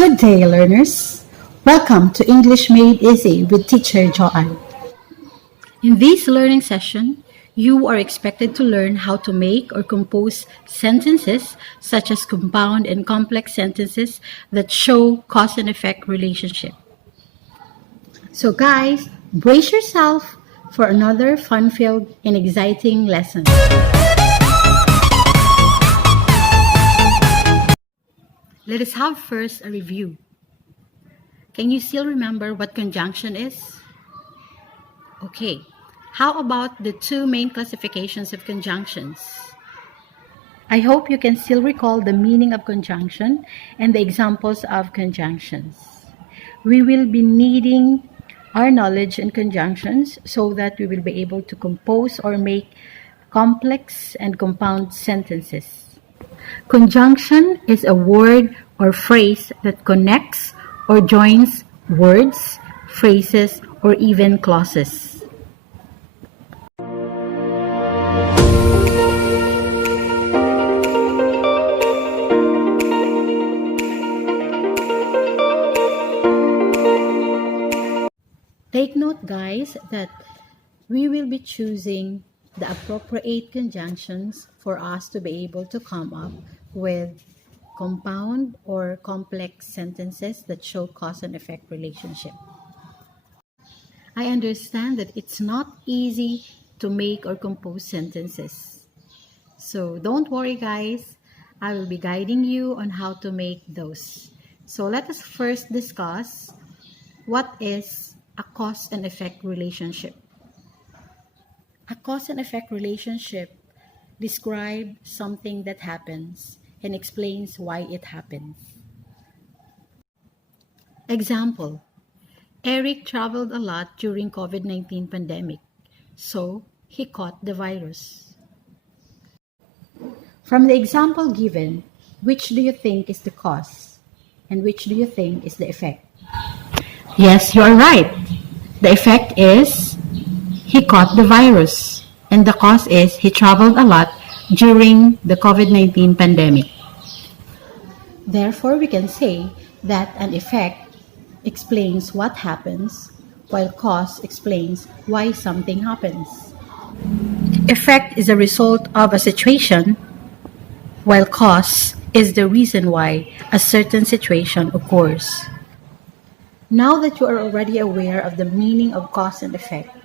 Good day, learners. Welcome to English Made Easy with Teacher Joanne. In this learning session, you are expected to learn how to make or compose sentences such as compound and complex sentences that show cause and effect relationship. So guys, brace yourself for another fun-filled and exciting lesson. Let us have first a review. Can you still remember what conjunction is? Okay, how about the two main classifications of conjunctions? I hope you can still recall the meaning of conjunction and the examples of conjunctions. We will be needing our knowledge in conjunctions so that we will be able to compose or make complex and compound sentences. Conjunction is a word or phrase that connects or joins words, phrases, or even clauses. Take note, guys, that we will be choosing the appropriate conjunctions for us to be able to come up with compound or complex sentences that show cause and effect relationship. I understand that it's not easy to make or compose sentences. So don't worry, guys. I will be guiding you on how to make those. So let us first discuss what is a cause and effect relationship. A cause and effect relationship describes something that happens and explains why it happens. Example, Eric traveled a lot during COVID-19 pandemic, so he caught the virus. From the example given, which do you think is the cause and which do you think is the effect? Yes, you are right. The effect is he caught the virus, and the cause is he traveled a lot during the COVID-19 pandemic. Therefore, we can say that an effect explains what happens, while cause explains why something happens. Effect is a result of a situation, while cause is the reason why a certain situation occurs. Now that you are already aware of the meaning of cause and effect,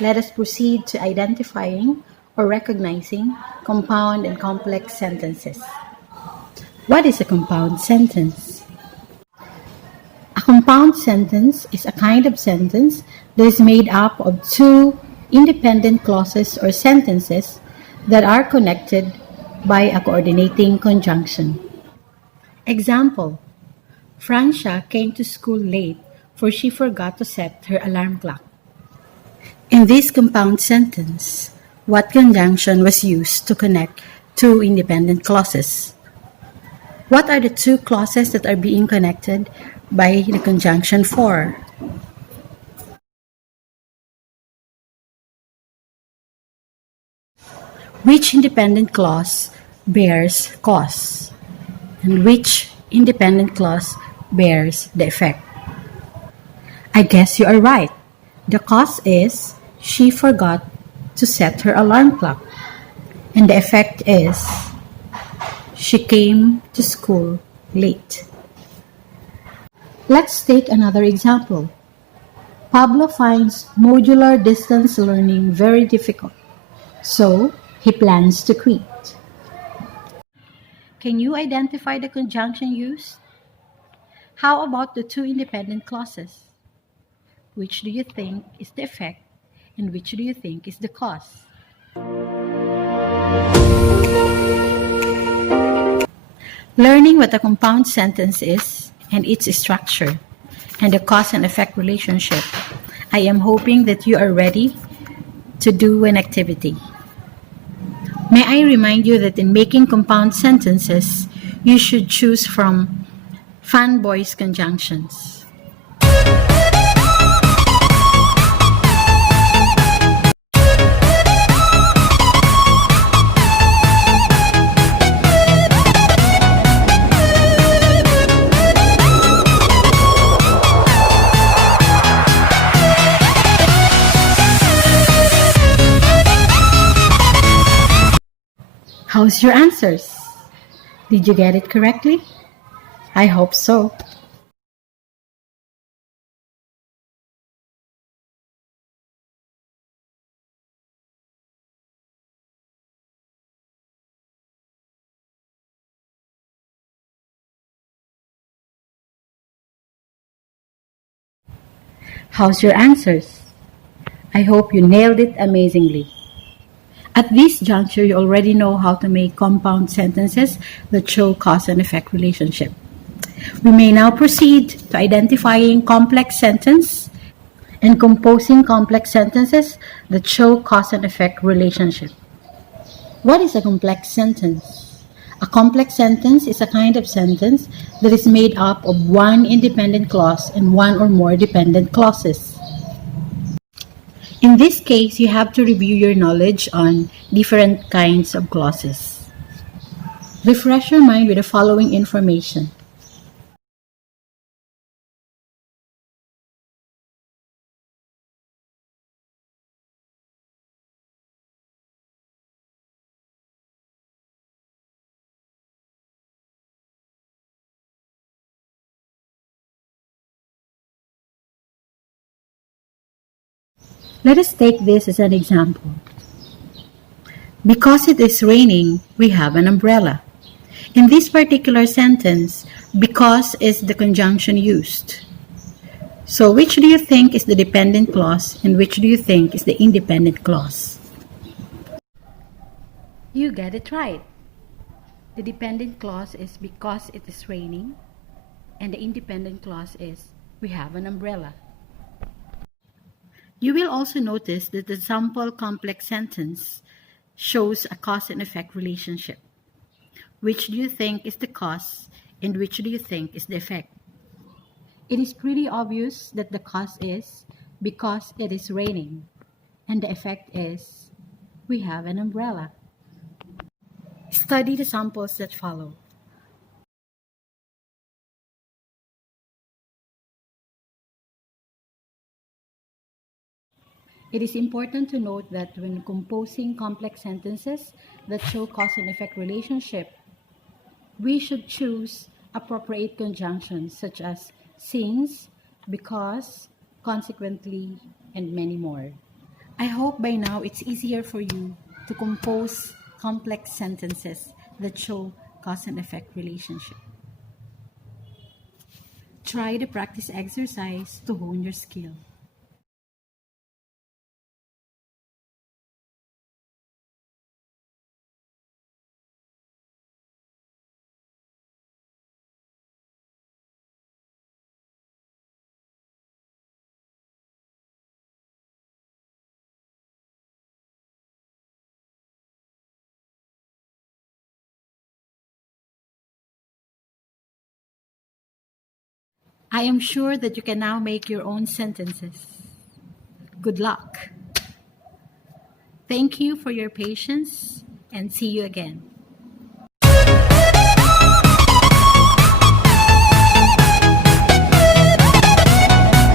let us proceed to identifying or recognizing compound and complex sentences. What is a compound sentence? A compound sentence is a kind of sentence that is made up of two independent clauses or sentences that are connected by a coordinating conjunction. Example, Francia came to school late for she forgot to set her alarm clock. In this compound sentence, what conjunction was used to connect two independent clauses? What are the two clauses that are being connected by the conjunction for? Which independent clause bears cause? And which independent clause bears the effect? I guess you are right. The cause is she forgot to set her alarm clock. And the effect is she came to school late. Let's take another example. Pablo finds modular distance learning very difficult, so he plans to quit. Can you identify the conjunction used? How about the two independent clauses? Which do you think is the effect and which do you think is the cause? Learning what a compound sentence is and its structure and the cause and effect relationship, I am hoping that you are ready to do an activity. May I remind you that in making compound sentences, you should choose from fanboys conjunctions. How's your answers? Did you get it correctly? I hope so. How's your answers? I hope you nailed it amazingly. At this juncture, you already know how to make compound sentences that show cause and effect relationship. We may now proceed to identifying complex sentence and composing complex sentences that show cause and effect relationship. What is a complex sentence? A complex sentence is a kind of sentence that is made up of one independent clause and one or more dependent clauses. In this case, you have to review your knowledge on different kinds of clauses. Refresh your mind with the following information. Let us take this as an example. Because it is raining, we have an umbrella. In this particular sentence, because is the conjunction used. So which do you think is the dependent clause and which do you think is the independent clause? You get it right. The dependent clause is because it is raining, and the independent clause is we have an umbrella. You will also notice that the sample complex sentence shows a cause and effect relationship. Which do you think is the cause and which do you think is the effect? It is pretty obvious that the cause is because it is raining, and the effect is we have an umbrella. Study the samples that follow. It is important to note that when composing complex sentences that show cause and effect relationship, we should choose appropriate conjunctions such as since, because, consequently, and many more. I hope by now it's easier for you to compose complex sentences that show cause and effect relationship. Try the practice exercise to hone your skill. I am sure that you can now make your own sentences. Good luck. Thank you for your patience and see you again.